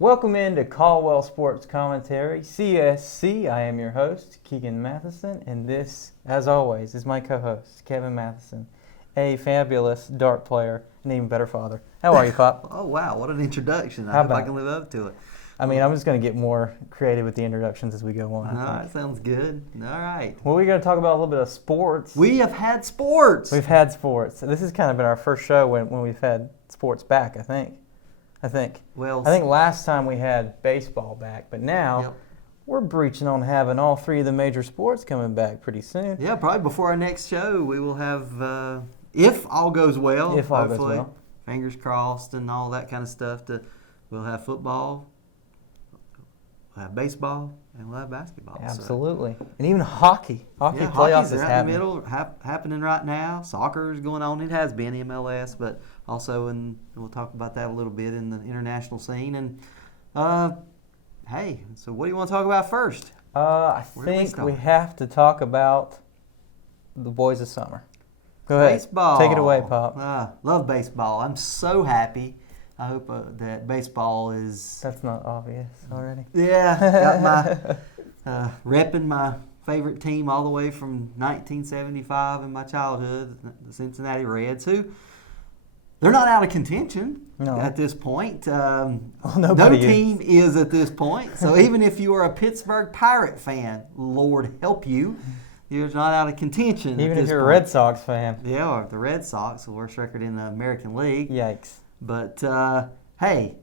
Welcome into Caldwell Sports Commentary, CSC. I am your host, Keegan Matheson, and this, as always, is my co-host, Kevin Matheson, a fabulous dart player, an even better father. How are you, Pop? Oh, wow, what an introduction. I hope I can live up to it. I'm just going to get more creative with the introductions as we go on. All right, sounds good. All right. Well, we're going to talk about a little bit of sports. We have had sports. We've had sports. This has kind of been our first show when we've had sports back, I think. I think last time we had baseball back, but now we're breaching on having all three of the major sports coming back pretty soon. Yeah, probably before our next show, we will have, if all goes well, fingers crossed and all that kind of stuff, we'll have football, we'll have baseball, and we'll have basketball. Absolutely. So. And even hockey. Hockey playoffs is happening. In the middle, happening right now. Soccer is going on. It has been MLS, but also we'll talk about that a little bit in the international scene. And, hey, so what do you want to talk about first? I think we have to talk about the boys of summer. Go ahead. Baseball. Take it away, Pop. Love baseball. I'm so happy. I hope that baseball is... That's not obvious already. Yeah, got my repping my favorite team all the way from 1975 in my childhood, the Cincinnati Reds, who they're not out of contention at this point. No team is at this point. So even if you are a Pittsburgh Pirate fan, Lord help you, you're not out of contention. Even if you're a Red Sox fan. Yeah, or the Red Sox, the worst record in the American League. Yikes. But, hey,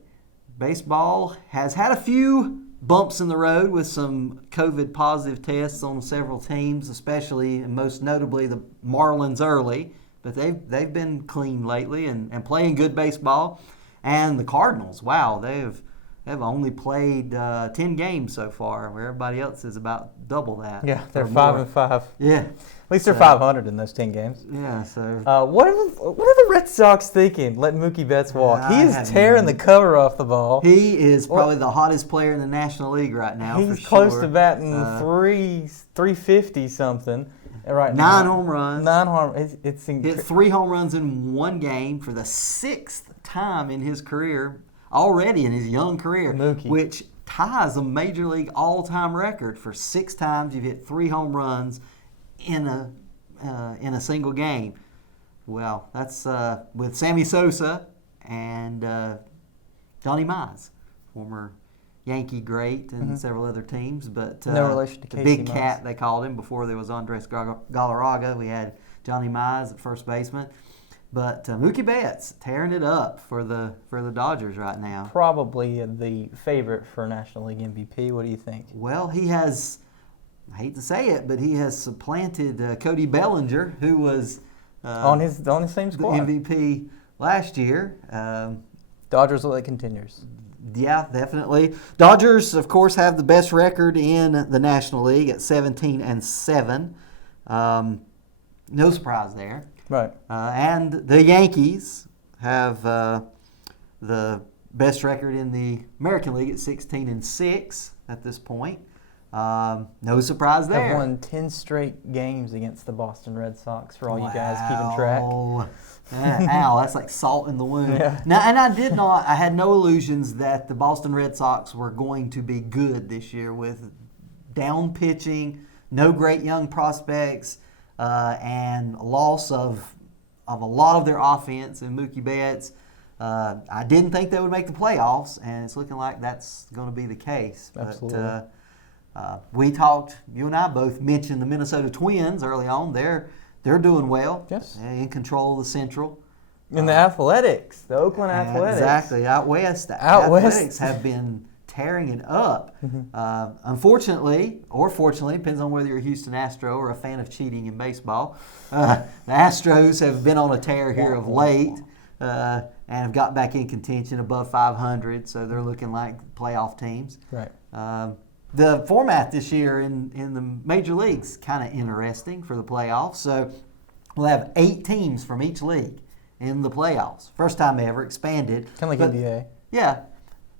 baseball has had a few bumps in the road with some COVID-positive tests on several teams, especially and most notably the Marlins early. But they've been clean lately and playing good baseball. And the Cardinals, wow, they've only played 10 games so far, where everybody else is about double that. Yeah, they're 5-5. Yeah. At least they're 500 in those 10 games. Yeah, so... What are the Red Sox thinking? Let Mookie Betts walk. He is tearing the cover off the ball. He is probably the hottest player in the National League right now, He's close to batting 350 something right now. 9 home runs. 9 home runs. Hit 3 home runs in one game for the 6th time in his career, already in his young career, Mookie. Which ties a Major League all-time record for 6 times you've hit 3 home runs in a single game. Well, that's with Sammy Sosa and Johnny Mize, former Yankee great and several other teams. But no relation to the Casey Big Mize. Cat, they called him before there was Andres Galarraga. We had Johnny Mize at first baseman. But Mookie Betts tearing it up for the Dodgers right now. Probably the favorite for National League MVP. What do you think? Well, he has, I hate to say it, but he has supplanted Cody Bellinger, who was on his same squad, the MVP last year. Dodgers look like contenders. Yeah, definitely. Dodgers, of course, have the best record in the National League at 17-7. No surprise there. Right. And the Yankees have the best record in the American League at 16-6 at this point. No surprise there. Have won 10 straight games against the Boston Red Sox for all you guys keeping track. Ow, that's like salt in the wound. Yeah. Now, and I had no illusions that the Boston Red Sox were going to be good this year with down pitching, no great young prospects, and loss of a lot of their offense and Mookie Betts. I didn't think they would make the playoffs, and it's looking like that's going to be the case. Absolutely. But we talked, you and I both mentioned the Minnesota Twins early on. They're doing well. Yes. In control of the Central. And the Athletics, the Oakland Athletics. Exactly. Out West. Athletics have been tearing it up. Unfortunately, or fortunately, depends on whether you're a Houston Astro or a fan of cheating in baseball. The Astros have been on a tear here of late and have got back in contention above 500, so they're looking like playoff teams. Right. The format this year in the major leagues kind of interesting for the playoffs. So we'll have 8 teams from each league in the playoffs. First time ever, expanded. Kind of like NBA. Yeah.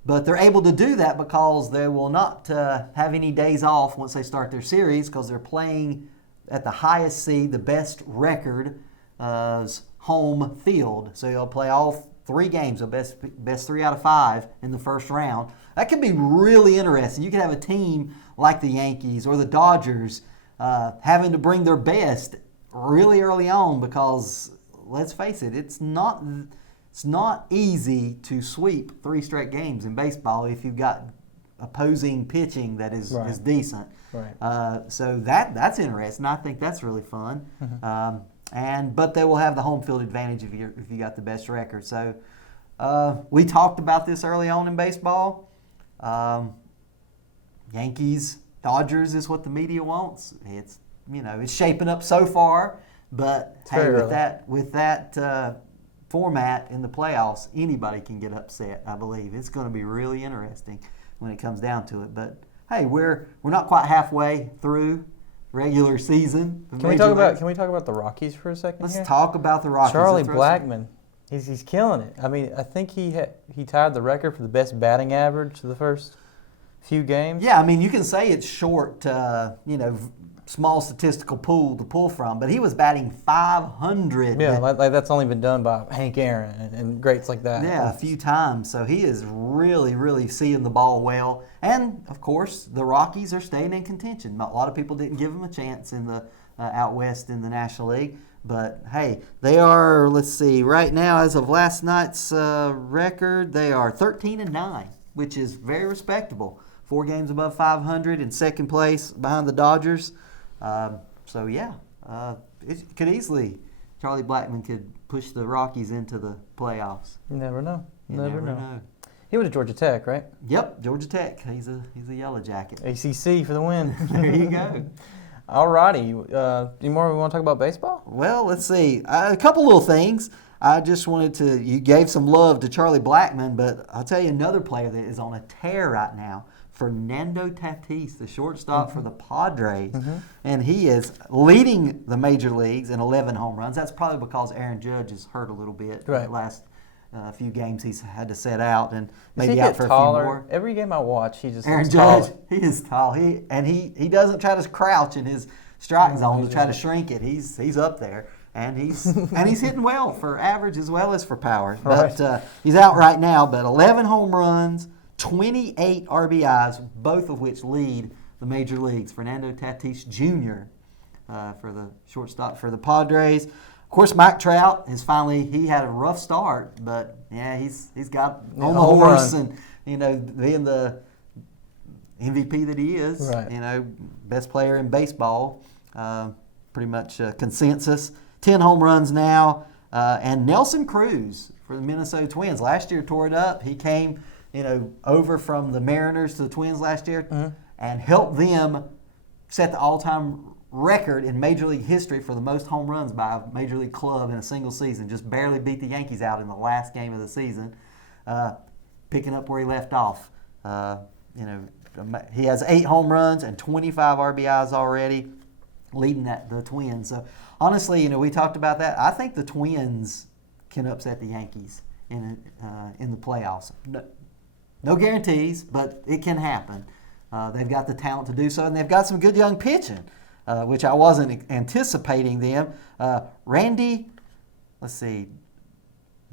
But they're able to do that because they will not have any days off once they start their series because they're playing at the highest seed, the best record home field. So you'll play all 3 games, so best 3 out of 5 in the first round. That could be really interesting. You could have a team like the Yankees or the Dodgers having to bring their best really early on because, let's face it, it's not easy to sweep 3 straight games in baseball if you've got opposing pitching that is decent. Right. So that's interesting. I think that's really fun. But they will have the home field advantage if you got the best record. So we talked about this early on in baseball. Yankees, Dodgers is what the media wants. It's shaping up so far, but with that format in the playoffs, anybody can get upset. I believe it's going to be really interesting when it comes down to it. But hey, we're not quite halfway through regular season. Can we talk about the Rockies for a second? Let's talk about the Rockies. Charlie Blackmon, he's killing it. I mean, I think he tied the record for the best batting average for the first few games. Yeah, I mean, you can say it's short, small statistical pool to pull from, but he was batting .500. Yeah, like that's only been done by Hank Aaron and greats like that. Yeah, a few times. So he is really, really seeing the ball well. And, of course, the Rockies are staying in contention. A lot of people didn't give them a chance in the out west in the National League. But, hey, they are, let's see, right now as of last night's record, they are 13-9, which is very respectable. 4 games above 500 in second place behind the Dodgers. It could easily, Charlie Blackmon could push the Rockies into the playoffs. You never know. You never know. He went to Georgia Tech, right? Yep, Georgia Tech. He's a Yellow Jacket. ACC for the win. There you go. All righty. Any more we want to talk about baseball? Well, let's see. A couple little things. I just wanted you gave some love to Charlie Blackmon, but I'll tell you another player that is on a tear right now. Fernando Tatis, the shortstop for the Padres. And he is leading the major leagues in 11 home runs. That's probably because Aaron Judge is hurt a little bit. Right. The last few games he's had to sit out and Does maybe he out get for taller? a few more. Every game I watch, he just Aaron looks Judge, taller. he is tall. He doesn't try to crouch in his strike zone to try to shrink it. He's up there. And he's hitting well for average as well as for power. But he's out right now. But 11 home runs, 28 RBIs, both of which lead the major leagues. Fernando Tatis Jr. For the shortstop for the Padres. Of course, Mike Trout he had a rough start, but yeah, he's got on the horse and being the MVP that he is. Right. Best player in baseball, pretty much consensus. 10 home runs now, and Nelson Cruz for the Minnesota Twins last year tore it up. He came over from the Mariners to the Twins last year and helped them set the all-time record in Major League history for the most home runs by a Major League club in a single season. Just barely beat the Yankees out in the last game of the season, picking up where he left off. He has 8 home runs and 25 RBIs already, leading the Twins. So honestly, we talked about that. I think the Twins can upset the Yankees in the playoffs. No guarantees, but it can happen. They've got the talent to do so, and they've got some good young pitching, which I wasn't anticipating them. Randy,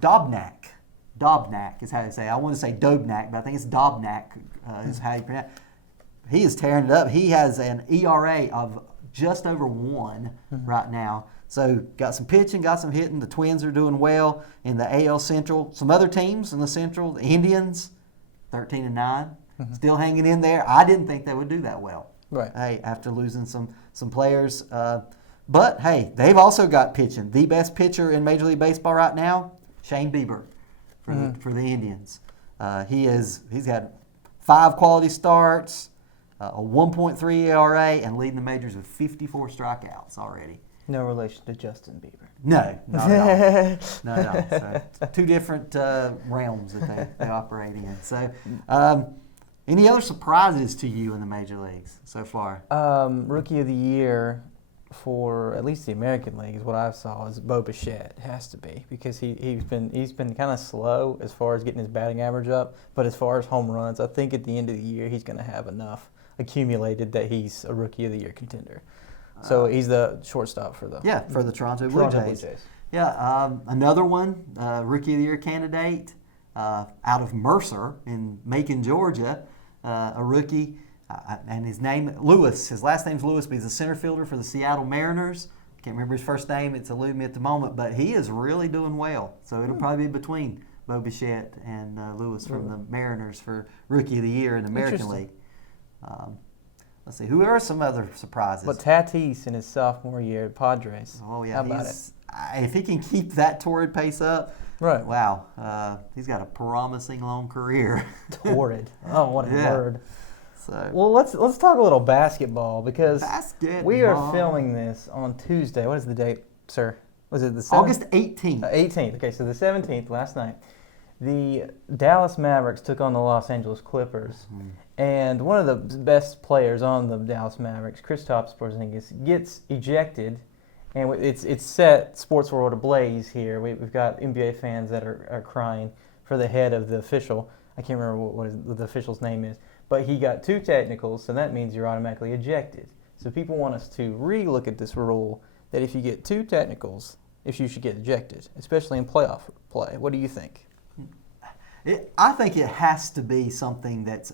Dobnak. Dobnak is how they say it. I want to say Dobnak, but I think it's Dobnak is how you pronounce it. He is tearing it up. He has an ERA of just over 1 right now. So got some pitching, got some hitting. The Twins are doing well in the AL Central. Some other teams in the Central, the Indians, 13-9, still hanging in there. I didn't think they would do that well. Right. Hey, after losing some players. But, hey, they've also got pitching. The best pitcher in Major League Baseball right now, Shane Bieber for the Indians. He's had 5 quality starts, a 1.3 ERA, and leading the majors with 54 strikeouts already. No relation to Justin Bieber. No, not at all. Not at all. So, 2 different realms that they operate in. So, any other surprises to you in the major leagues so far? Rookie of the year for at least the American League is what I saw is Bo Bichette. It has to be because he's been kind of slow as far as getting his batting average up, but as far as home runs, I think at the end of the year he's going to have enough accumulated that he's a Rookie of the Year contender. So he's the shortstop for the Toronto Blue Jays. Yeah, another one, Rookie of the Year candidate out of Mercer in Macon, Georgia, a rookie, and his name, Lewis. His last name's Lewis, but he's a center fielder for the Seattle Mariners. Can't remember his first name. It's eluding me at the moment, but he is really doing well. So it'll probably be between Bo Bichette and Lewis from the Mariners for Rookie of the Year in the American League. Let's see, who are some other surprises? But Tatis in his sophomore year at Padres. Oh, yeah. How about it? If he can keep that torrid pace up, right? Wow, he's got a promising long career. Torrid. Oh, what a word. So, well, let's talk a little basketball because we are basketball. filming this on Tuesday. What is the date, sir? Was it the 7th? August 18th. 18th. Okay, so the 17th, last night, the Dallas Mavericks took on the Los Angeles Clippers. Mm-hmm. And one of the best players on the Dallas Mavericks, Kristaps Porzingis, gets ejected. And it's set sports world ablaze here. We've got NBA fans that are crying for the head of the official. I can't remember what the official's name is. But he got 2 technicals, so that means you're automatically ejected. So people want us to re-look at this rule that if you get 2 technicals, if you should get ejected, especially in playoff play. What do you think? I think it has to be something that's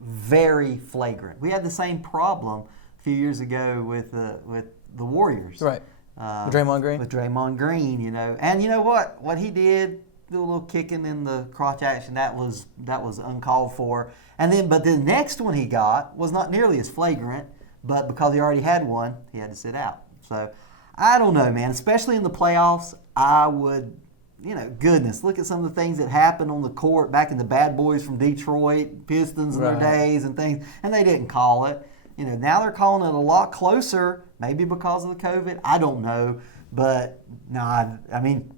very flagrant. We had the same problem a few years ago with the Warriors. Right. With Draymond Green? With Draymond Green, And you know what? What he did, do a little kicking in the crotch action, that was uncalled for. But the next one he got was not nearly as flagrant, but because he already had one, he had to sit out. So I don't know, man. Especially in the playoffs, I would, goodness, look at some of the things that happened on the court back in the Bad Boys from Detroit, Pistons in their days and things, and they didn't call it. Now they're calling it a lot closer, maybe because of the COVID. I don't know. But, no, I mean,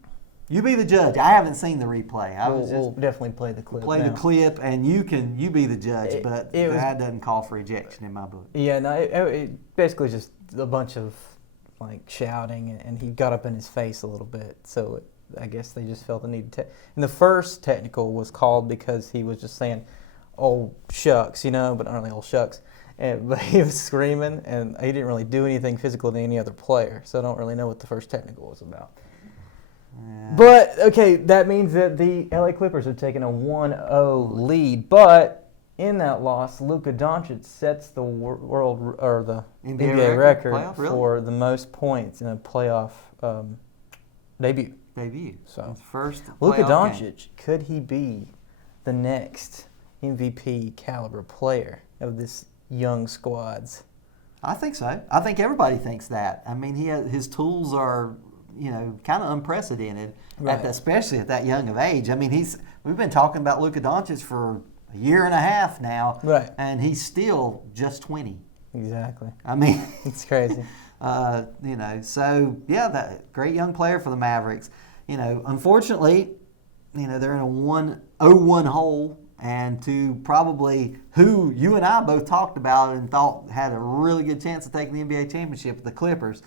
you be the judge. I haven't seen the replay. We'll definitely play the clip. The clip, and you be the judge. But that doesn't call for ejection in my book. Yeah, no, it basically just a bunch of shouting, and he got up in his face a little bit. So I guess they just felt the need to. And the first technical was called because he was just saying, "Oh shucks," but not really "oh shucks." But he was screaming, and he didn't really do anything physical to any other player. So I don't really know what the first technical was about. Yeah. But, okay, that means that the LA Clippers have taken a 1-0 lead. But in that loss, Luka Doncic sets the world or the NBA record for the most points in a playoff debut. So first Luka Doncic, could he be the next MVP caliber player of this young squads? I think so. I think everybody thinks that. I mean, his tools are kind of unprecedented, especially at that young of age. I mean, we've been talking about Luka Doncic for a year and a half now, and he's still just 20. Exactly. I mean, it's crazy. So yeah, that great young player for the Mavericks. Unfortunately, they're in a 1-0-1 hole, and to probably who you and I both talked about and thought had a really good chance of taking the NBA championship, the Clippers.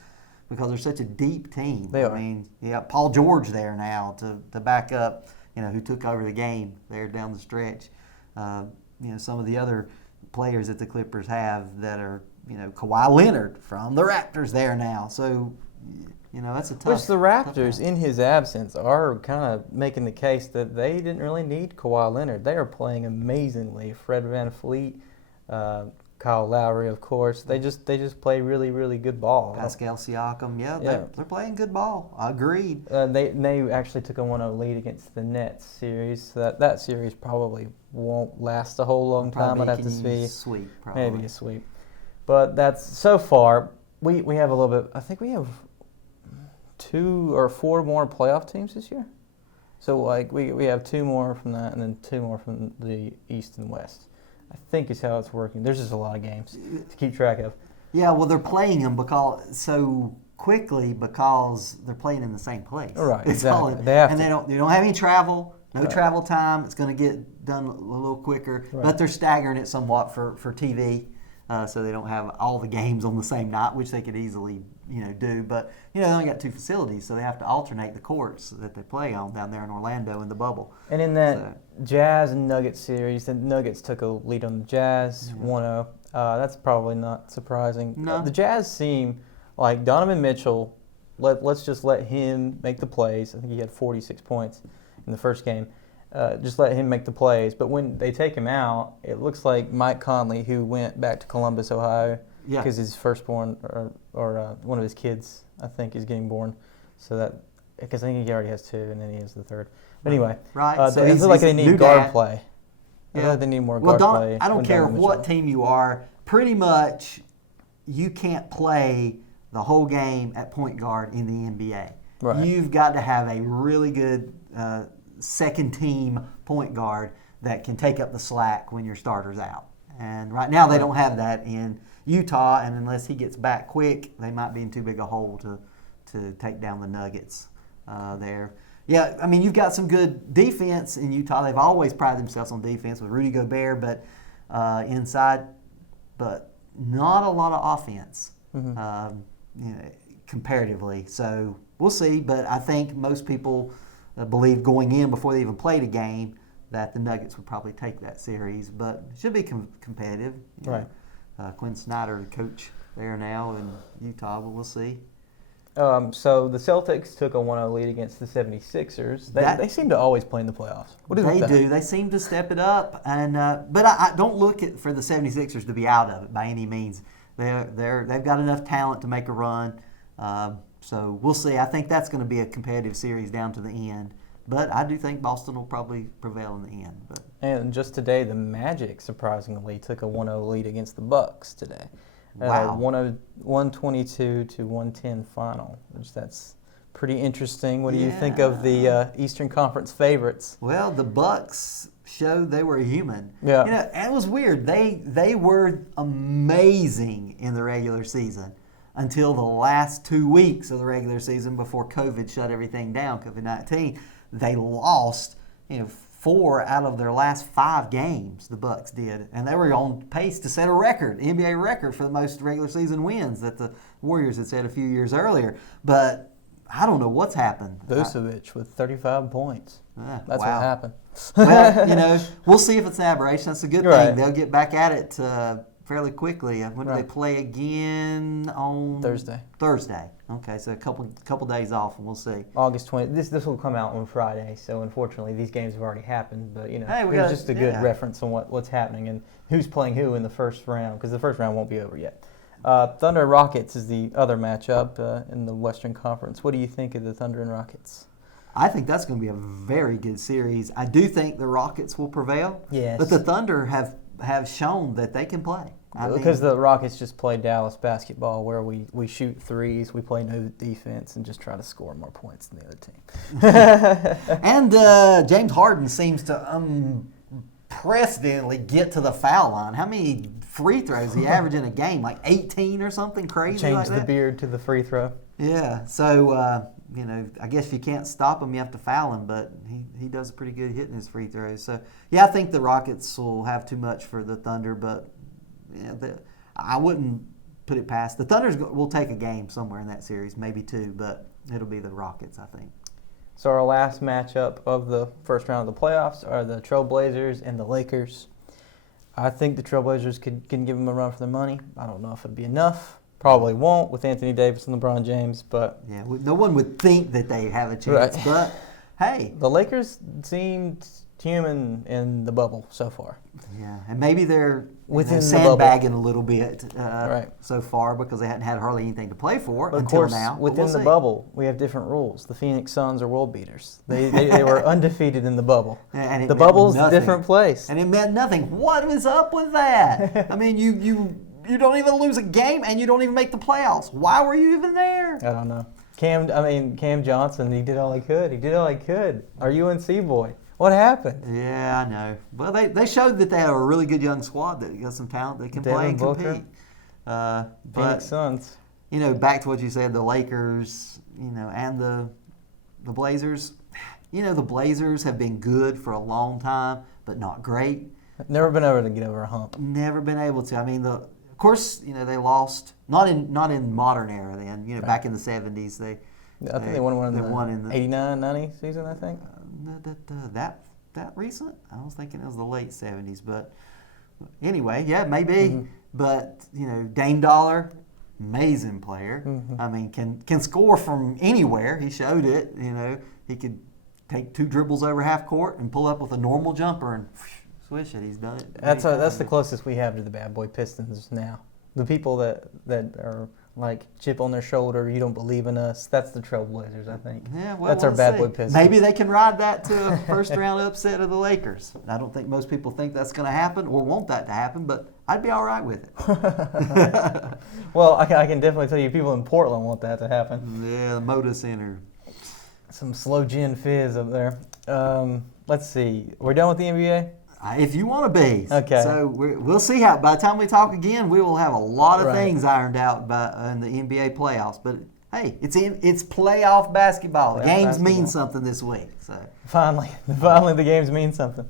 Because they're such a deep team. They are. I mean, Paul George there now to back up, who took over the game there down the stretch. Some of the other players that the Clippers have that are, Kawhi Leonard from the Raptors there now. So, that's a tough. Which the Raptors, in his absence, are kind of making the case that they didn't really need Kawhi Leonard. They are playing amazingly. Fred VanVleet, Kyle Lowry, of course. They just play really, really good ball. Pascal Siakam, they're playing good ball. I agreed. They actually took a 1-0 lead against the Nets series. So that series probably won't last a whole long time. I'd have to see. Sweep, probably. Maybe a sweep. But that's so far. We have a little bit. I think we have 2 or 4 more playoff teams this year. So we have 2 more from that, and then 2 more from the East and West. I think is how it's working. There's just a lot of games to keep track of. Yeah, well, they're playing them so quickly because they're playing in the same place. Right, exactly. They don't have any travel, travel time. It's going to get done a little quicker, but they're staggering it somewhat for TV, so they don't have all the games on the same night, which they could easily do. But they only got 2 facilities, so they have to alternate the courts that they play on down there in Orlando in the bubble. And in that Jazz and Nuggets series, the Nuggets took a lead on the Jazz, 1-0. That's probably not surprising. No. The Jazz seem like Donovan Mitchell let's just let him make the plays. I think he had 46 points in the first game. Just let him make the plays. But when they take him out, it looks like Mike Conley, who went back to Columbus, Ohio, because his firstborn or one of his kids, I think, is getting born. So that because I think he already has 2, and then he has the 3rd. But anyway, so I feel like they need guard play. I feel Yeah. like they need more guard play. I don't care Donovan what Mitchell. team you are. Pretty much, you can't play the whole game at point guard in the NBA. Right. You've got to have a really good second team point guard that can take up the slack when your starter's out. And right now they don't have that in Utah, and unless he gets back quick, they might be in too big a hole to take down the Nuggets there. Yeah, I mean, you've got some good defense in Utah. They've always prided themselves on defense with Rudy Gobert, but inside, but not a lot of offense comparatively. So we'll see, but I think most people believe going in before they even played a game that the Nuggets would probably take that series, but it should be competitive. Right. Quinn Snyder, the coach there now in Utah, but we'll see. So the Celtics took a 1-0 lead against the 76ers. They seem to always play in the playoffs. What is they that? do. They seem to step it up, and but I don't look for the 76ers to be out of it by any means. They've got enough talent to make a run. So we'll see. I think that's going to be a competitive series down to the end. But I do think Boston will probably prevail in the end. But. And just today, the Magic surprisingly took a 1-0 lead against the Bucks today. Wow. 122 to 110 final. That's pretty interesting. What do you think of the Eastern Conference favorites? Well, the Bucks showed they were human. Yeah. And it was weird. They were amazing in the regular season until the last 2 weeks of the regular season before COVID shut everything down, COVID-19. They lost, 4 out of their last 5 games, the Bucks did. And they were on pace to set a record, NBA record for the most regular season wins that the Warriors had set a few years earlier. But I don't know what's happened. Vucevic with 35 points. That's what happened. Well, we'll see if it's an aberration. That's a good thing. Right. They'll get back at it fairly quickly. When do they play again? On Thursday. Okay, so a couple days off, and we'll see. August 20th. This will come out on Friday, so unfortunately these games have already happened. But it's just a good reference on what's happening and who's playing who in the first round, because the first round won't be over yet. Thunder and Rockets is the other matchup in the Western Conference. What do you think of the Thunder and Rockets? I think that's going to be a very good series. I do think the Rockets will prevail. Yes. But the Thunder have shown that they can play. Because the Rockets just play Dallas basketball, where we shoot threes, we play no defense, and just try to score more points than the other team. And James Harden seems to unprecedentedly get to the foul line. How many free throws he average in a game? Like 18 or something crazy Change like that? the beard to the free throw. Yeah. So, I guess if you can't stop him, you have to foul him. But he does a pretty good hitting his free throws. So, yeah, I think the Rockets will have too much for the Thunder, but I wouldn't put it past. The Thunders will take a game somewhere in that series, maybe 2, but it'll be the Rockets, I think. So our last matchup of the first round of the playoffs are the Trailblazers and the Lakers. I think the Trailblazers can give them a run for their money. I don't know if it'll be enough. Probably won't with Anthony Davis and LeBron James, but yeah, no one would think that they have a chance. Right. But hey, the Lakers seemed human in the bubble so far. Yeah, and maybe they're within sandbagging a little bit right. so far because they hadn't had hardly anything to play for but until of course, now. Within the bubble, we have different rules. The Phoenix Suns are world beaters. They were undefeated in the bubble. And the bubble's a different place. And it meant nothing. What is up with that? I mean, you don't even lose a game and you don't even make the playoffs. Why were you even there? I don't know. Cam Johnson, he did all he could. Our UNC boy. What happened? Yeah, I know. Well, they showed that they have a really good young squad that got some talent that can play and compete. Phoenix Suns. Back to what you said, the Lakers, and the Blazers. The Blazers have been good for a long time, but not great. Never been able to get over a hump. Never been able to. I mean, of course, they lost not in modern era. Then, right. Back in the 70s, I think they won in the 89, 90 season, I think. That recent? I was thinking it was the late 70s, but anyway, yeah, maybe. Mm-hmm. But Dame Dollar, amazing player. Mm-hmm. I mean, can score from anywhere. He showed it. He could take 2 dribbles over half court and pull up with a normal jumper and swish it. He's done it. That's the closest we have to the bad boy Pistons now. The people that are like chip on their shoulder, you don't believe in us. That's the Trailblazers, I think. Yeah, well, that's our bad boy Pistons. Maybe they can ride that to a first-round upset of the Lakers. I don't think most people think that's going to happen or want that to happen, but I'd be all right with it. Well, I can definitely tell you people in Portland want that to happen. Yeah, the Moda Center. Some slow gin fizz up there. Let's see. We're done with the NBA? If you want to be. Okay. So we'll see how. By the time we talk again, we will have a lot of Right. things ironed out in the NBA playoffs. But hey, it's playoff basketball. Playoff Games basketball. mean something this week. So Finally, the games mean something.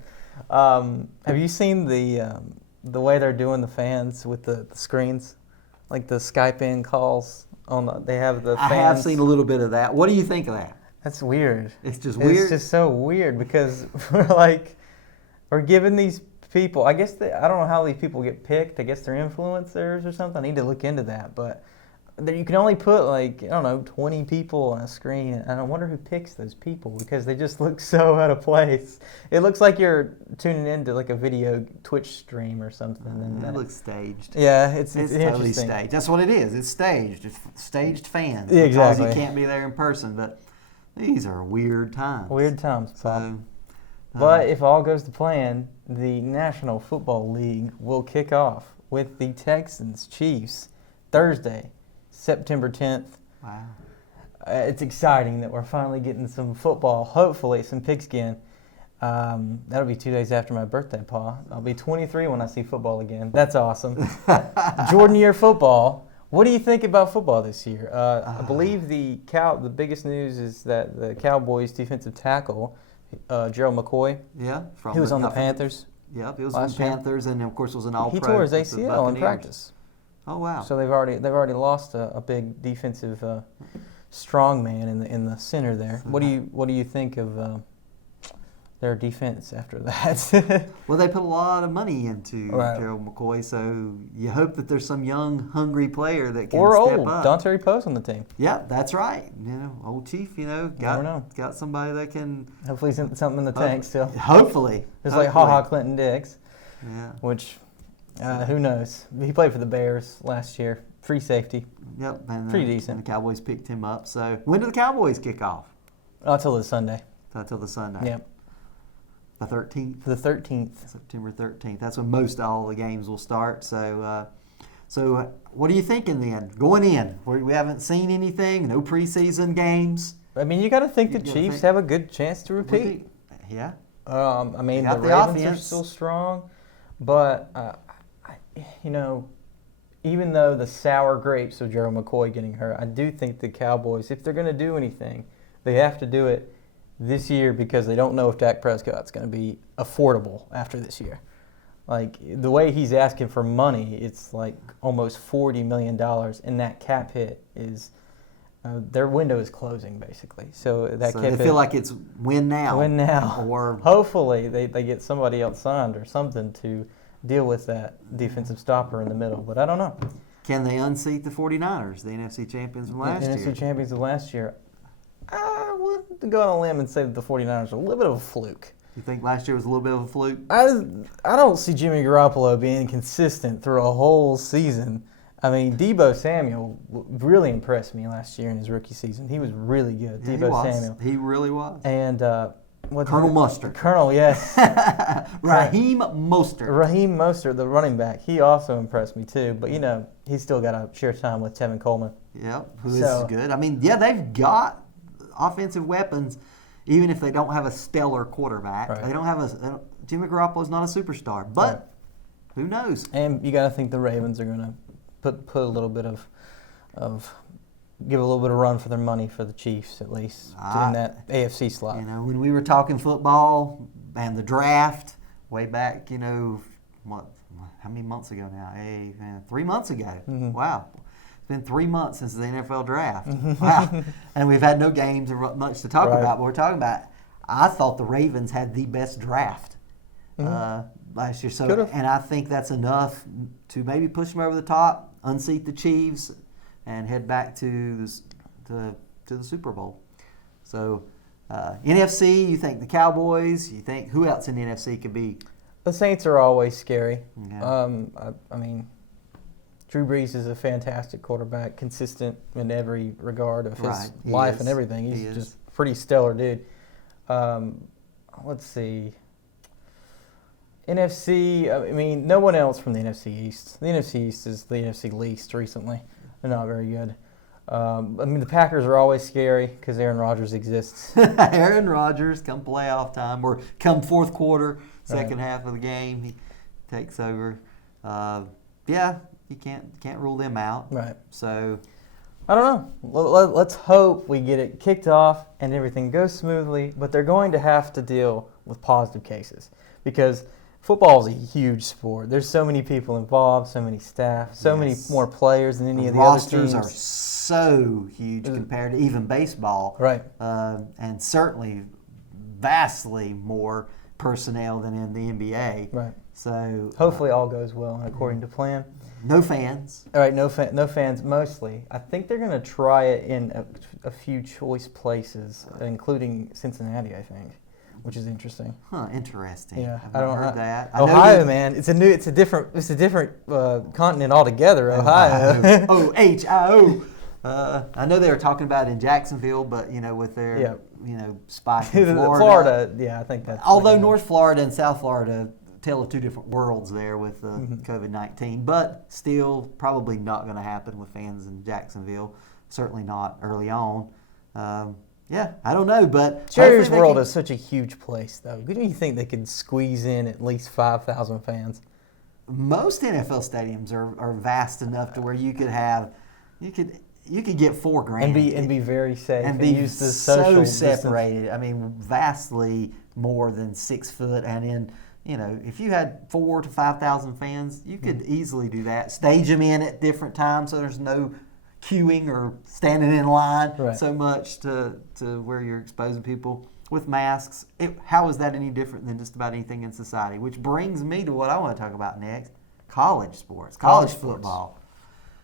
Have you seen the way they're doing the fans with the screens, like the Skype in calls they have the fans. I have seen a little bit of that. What do you think of that? That's weird. It's just weird. It's just so weird because we're giving these people. I guess I don't know how these people get picked. I guess they're influencers or something. I need to look into that, but. You can only put 20 people on a screen, and I wonder who picks those people because they just look so out of place. It looks like you're tuning into like a video Twitch stream or something. And It looks staged. Yeah, it's totally staged. That's what it is. It's staged. It's staged fans. Yeah, exactly. Because you can't be there in person, but these are weird times. Weird times, Pop. So, but if all goes to plan, the National Football League will kick off with the Texans Chiefs Thursday, September 10th. Wow. It's exciting that we're finally getting some football, hopefully some pigskin. That'll be 2 days after my birthday, Pa. I'll be 23 when I see football again. That's awesome. Jordan year football. What do you think about football this year? I believe the biggest news is that the Cowboys defensive tackle, Gerald McCoy, he was on the Panthers. Yep, he was on the Panthers, and of course was an All-Pro. He tore his with the ACL in Buccaneers. practice. Oh wow! So they've already lost a big defensive strong man in the center there. What do you think of their defense after that? Well, they put a lot of money into Right. Gerald McCoy, so you hope that there's some young, hungry player that can or step old up. Dante Post on the team. Yeah, that's right. Old Chief, Never know. got somebody that can. Hopefully he's something in the tank still. Hopefully. It's like Ha Clinton Dix, Yeah. which who knows? He played for the Bears last year, free safety. Yep. And, Pretty decent. And the Cowboys picked him up. So when do the Cowboys kick off? Until this Sunday. Until the Sunday. Yep. The 13th. The 13th. September 13th. That's when most all the games will start. So, what are you thinking then? Going in, we haven't seen anything. No preseason games. I mean, you got to think the gotta Chiefs think- have a good chance to repeat. Yeah. I mean, They got the the Ravens are offense. still strong, but even though the sour grapes of Gerald McCoy getting hurt, I do think the Cowboys, if they're going to do anything, they have to do it this year because they don't know if Dak Prescott's going to be affordable after this year. Like the way he's asking for money, it's like almost $40 million, and that cap hit is their window is closing basically. So that cap they hit, feel like it's win now. win now. Or Hopefully they get somebody else signed or something to deal with that defensive stopper in the middle. But I don't know. can they unseat the 49ers, the NFC champions from last year? NFC champions of last year. I would go on a limb and say that the 49ers are a little bit of a fluke. You think last year was a little bit of a fluke? I don't see Jimmy Garoppolo being consistent through a whole season. I mean, Deebo Samuel really impressed me last year in his rookie season. He was really good, Yeah, Deebo Samuel. He really was. And Colonel Mustard. Colonel, yes. Raheem Mostert. Raheem Mostert, the running back, he also impressed me too. But, he's still got to share time with Tevin Coleman. Yep, who is good. I mean, yeah, they've got offensive weapons, even if they don't have a stellar quarterback. Right. They don't have Jimmy Garoppolo's not a superstar, but who knows? And you got to think the Ravens are going to put a little bit of give a little bit of run for their money for the Chiefs at least in that AFC slot. When we were talking football and the draft way back, how many months ago now? 3 months ago. Mm-hmm. Wow. It's been 3 months since the NFL draft. Wow. And we've had no games or much to talk about, but we're talking about, I thought the Ravens had the best draft last year. So, Could've. and I think that's enough to maybe push them over the top, unseat the Chiefs, and head back to the Super Bowl. So NFC, you think the Cowboys? You think who else in the NFC could be? The Saints are always scary. Yeah. I mean, Drew Brees is a fantastic quarterback, consistent in every regard of his life and everything. He's just a pretty stellar dude. Let's see. NFC, I mean, no one else from the NFC East. The NFC East is the NFC least recently. They're not very good. I mean, the Packers are always scary because Aaron Rodgers exists. Aaron Rodgers, come playoff time or come fourth quarter, second half of the game, he takes over. Yeah, you can't rule them out. Right. So I don't know. Let's hope we get it kicked off and everything goes smoothly, but they're going to have to deal with positive cases because football is a huge sport. There's so many people involved, so many staff, so many more players than any of the other teams. Rosters are so huge compared to even baseball. Right. And certainly vastly more personnel than in the NBA. Right. So hopefully all goes well and according to plan. No fans. All right, no fans mostly. I think they're going to try it in a few choice places, including Cincinnati, I think, which is interesting. Huh, interesting. Yeah, I've not heard that. Ohio, man, it's a different continent altogether. Ohio. Ohio. I know they were talking about it in Jacksonville, but with their spike in Florida. Yeah, I think that's. Although North Florida and South Florida tell of two different worlds there with COVID-19, but still probably not going to happen with fans in Jacksonville. Certainly not early on. Yeah, I don't know, but Jerry's World is such a huge place, though. Do you think they could squeeze in at least 5,000 fans? Most NFL stadiums are vast enough to where you could get 4 grand and be very safe and be use the social separated. Distance. I mean, vastly more than 6 foot, and in if you had 4,000 to 5,000 fans, you could easily do that. Stage them in at different times so there's no queuing or standing in line so much to where you're exposing people with masks. How is that any different than just about anything in society? Which brings me to what I want to talk about next: college sports, college football.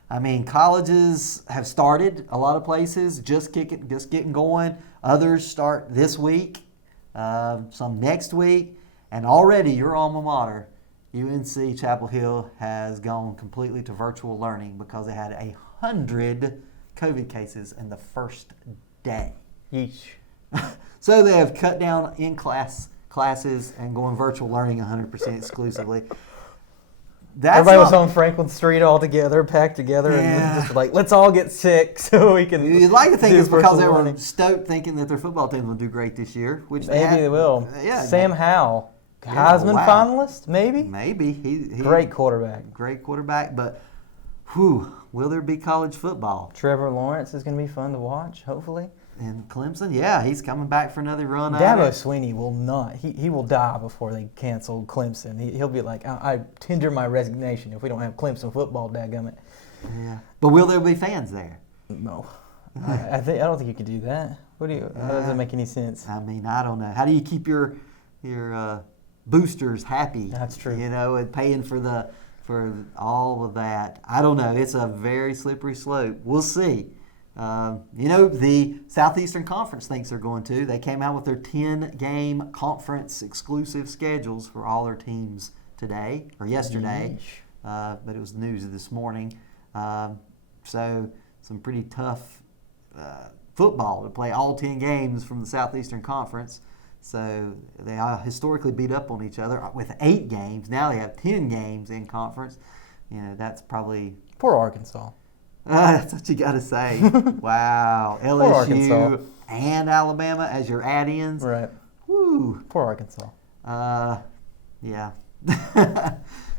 I mean, colleges have started a lot of places, just getting going. Others start this week, some next week. And already your alma mater, UNC Chapel Hill, has gone completely to virtual learning because they had 100 COVID cases in the first day. Each. So they have cut down classes and going virtual learning 100% exclusively. Everybody was on Franklin Street all together, packed together, and just like, let's all get sick so we can. You'd like to think it's because they were stoked thinking that their football team will do great this year, which maybe they will. Yeah, Sam Howell, Heisman finalist, maybe. Maybe he great quarterback. Great quarterback, but will there be college football? Trevor Lawrence is going to be fun to watch, hopefully. And Clemson, yeah, he's coming back for another run. Dabo Swinney will not. He will die before they cancel Clemson. He'll be like, I tender my resignation if we don't have Clemson football, dadgummit. Yeah. But will there be fans there? No. I don't think you could do that. How does that make any sense? I mean, I don't know. How do you keep your boosters happy? That's true. And paying for all of that. I don't know. It's a very slippery slope. We'll see. The Southeastern Conference thinks they're going to. They came out with their 10-game conference exclusive schedules for all their teams today or yesterday. But it was news this morning. So some pretty tough football to play all 10 games from the Southeastern Conference. So they historically beat up on each other with 8 games. Now they have 10 games in conference. That's probably... Poor Arkansas. That's what you got to say. Wow. LSU and Alabama as your add-ins. Right. Woo. Poor Arkansas. Yeah.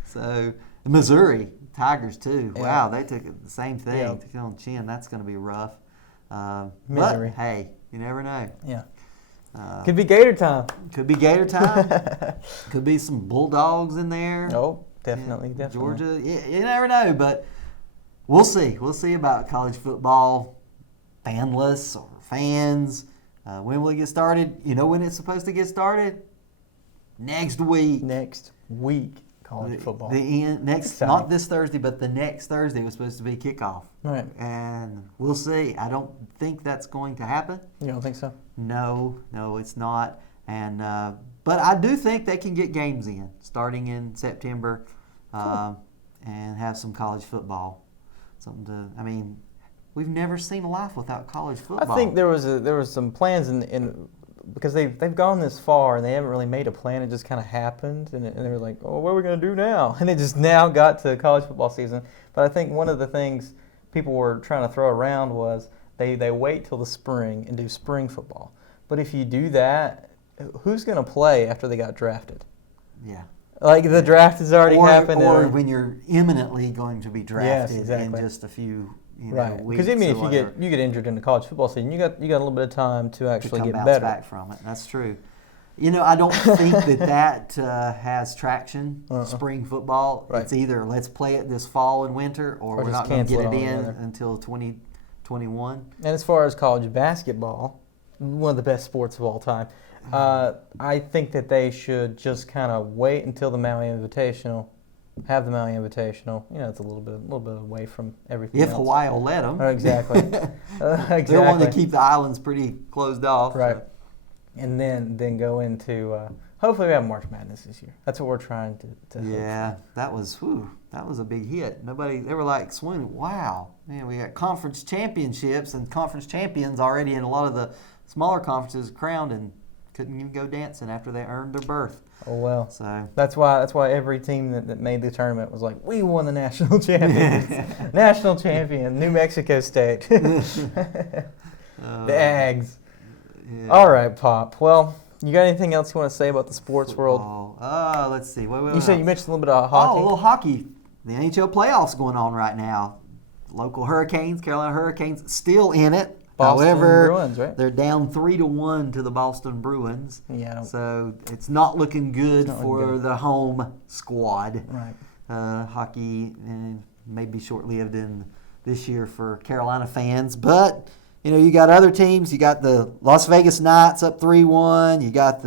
So Missouri Tigers too. Yeah. Wow, they took the same thing. Yeah. Took it on the chin. That's going to be rough. Missouri. But hey, you never know. Yeah. Could be Gator time. Could be Gator time. Could be some Bulldogs in there. Oh, definitely. Georgia. You never know, but we'll see. We'll see about college football, fanless or fans. When will it get started? You know when it's supposed to get started? Next week. Next week. college football. Not this Thursday, but the next Thursday was supposed to be kickoff. Right. And we'll see. I don't think that's going to happen. You don't think so? No, it's not. And but I do think they can get games in starting in September, and have some college football. We've never seen life without college football. I think there was some plans in because they've gone this far and they haven't really made a plan. It just kind of happened, and they were like, "Oh, what are we going to do now?" And it just now got to college football season. But I think one of the things people were trying to throw around was they wait till the spring and do spring football. But if you do that, who's going to play after they got drafted? Yeah. Like the draft has already happened. Or when you're imminently going to be drafted in just a few right. weeks. Because if you get injured in the college football season, you got a little bit of time to actually get better. Back from it. That's true. I don't think that has traction. Spring football. Right. It's either let's play it this fall and winter, or we're not going to get it in until 2021. And as far as college basketball, one of the best sports of all time. I think that they should just kind of wait until the Maui Invitational, have the Maui Invitational. It's a little bit away from everything else. If Hawaii will let them. Exactly. They're wanting to keep the islands pretty closed off. Right. So. And then go into, hopefully we have March Madness this year. That's what we're trying to Yeah, that was a big hit. They were like swooning, wow. Man, we got conference championships and conference champions already in a lot of the smaller conferences crowned and couldn't even go dancing after they earned their berth. Oh well. So that's why every team that made the tournament was like, we won the national champions. National champion, New Mexico State. The Ags. Yeah. All right, Pop. Well, you got anything else you want to say about the sports world? Let's see. Wait, you mentioned a little bit of hockey. Oh, a little hockey. The NHL playoffs going on right now. Local Hurricanes, Carolina Hurricanes, still in it. Boston Bruins, right? They're down 3-1 to the Boston Bruins. Yeah. So it's not looking good for the home squad. Right. Hockey may be short-lived in this year for Carolina fans, but you got other teams. You got the Las Vegas Knights up 3-1. You got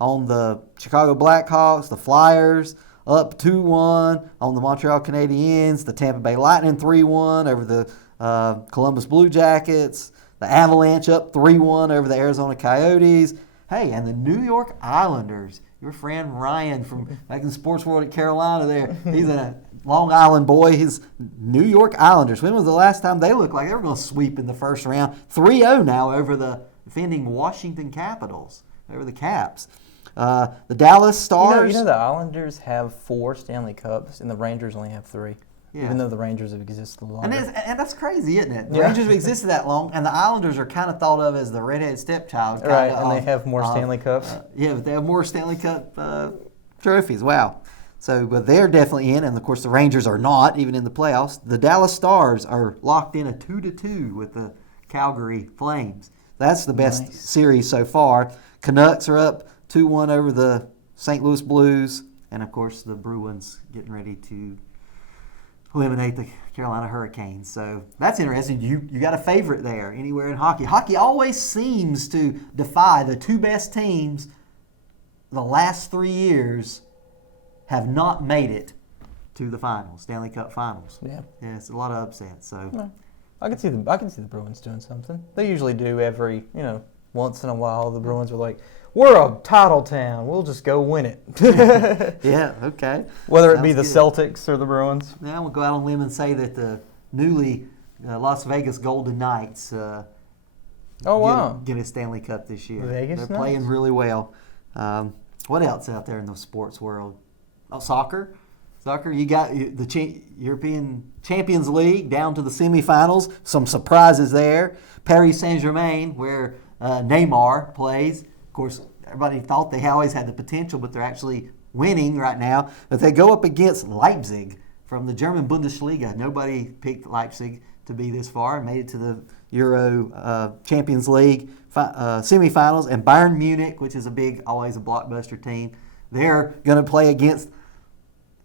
on the Chicago Blackhawks, the Flyers up 2-1 on the Montreal Canadiens. The Tampa Bay Lightning 3-1 over the Columbus Blue Jackets. The Avalanche up 3-1 over the Arizona Coyotes. Hey, and the New York Islanders. Your friend Ryan from back in the sports world at Carolina there. He's a Long Island boy. His New York Islanders. When was the last time they looked like they were going to sweep in the first round? 3-0 now over the defending Washington Capitals, over the Caps. The Dallas Stars. The Islanders have 4 Stanley Cups, and the Rangers only have 3. Yeah. Even though the Rangers have existed longer. And that's crazy, isn't it? The Rangers have existed that long, and the Islanders are kind of thought of as the redheaded stepchild. Right, and they have more Stanley Cups. But they have more Stanley Cup trophies. Wow. So, but they're definitely in, and of course the Rangers are not, even in the playoffs. The Dallas Stars are locked in a 2-2 with the Calgary Flames. That's the best series so far. Canucks are up 2-1 over the St. Louis Blues, and of course the Bruins getting ready to eliminate the Carolina Hurricanes. So that's interesting. You got a favorite there anywhere in hockey. Hockey always seems to defy the 2 best teams the last 3 years have not made it to the finals, Stanley Cup Finals. Yeah, it's a lot of upsets. So I can see the Bruins doing something. They usually do every once in a while. The Bruins are like, we're a title town. We'll just go win it. Yeah, okay. Whether it be the Celtics or the Bruins. Now we'll go out on a limb and say that the newly Las Vegas Golden Knights get a Stanley Cup this year. They're playing really well. What else out there in the sports world? Oh, soccer. You got the European Champions League down to the semifinals. Some surprises there. Paris Saint-Germain, where Neymar plays. Of course, everybody thought they always had the potential, but they're actually winning right now. But they go up against Leipzig from the German Bundesliga. Nobody picked Leipzig to be this far and made it to the Euro Champions League semifinals. And Bayern Munich, which is always a blockbuster team, they're going to play against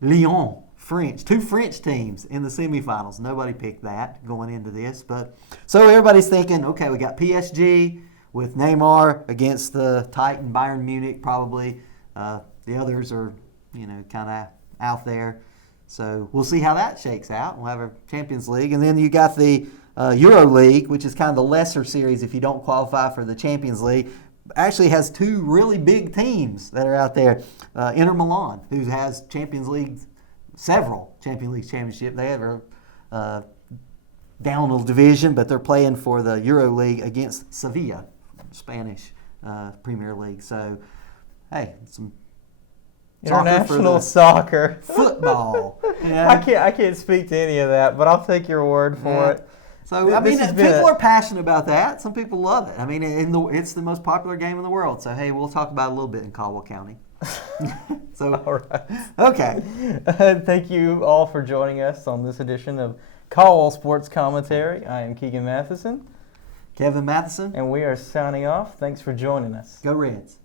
Lyon, French. 2 French teams in the semifinals. Nobody picked that going into this. So everybody's thinking, okay, we got PSG with Neymar against the Titan Bayern Munich probably. The others are, kind of out there. So we'll see how that shakes out. We'll have a Champions League. And then you got the Euro League, which is kind of the lesser series if you don't qualify for the Champions League. Actually has two really big teams that are out there. Inter Milan, who has several Champions League championships. They have down a division, but they're playing for the Euro League against Sevilla, Spanish Premier League. So, hey, some international soccer. Football. I can't speak to any of that, but I'll take your word for it. So, I mean, people are passionate about that. Some people love it. I mean, it's the most popular game in the world. So, hey, we'll talk about it a little bit in Caldwell County. So, all right. Okay. Thank you all for joining us on this edition of Caldwell Sports Commentary. I am Keegan Matheson. Kevin Matheson. And we are signing off. Thanks for joining us. Go Reds.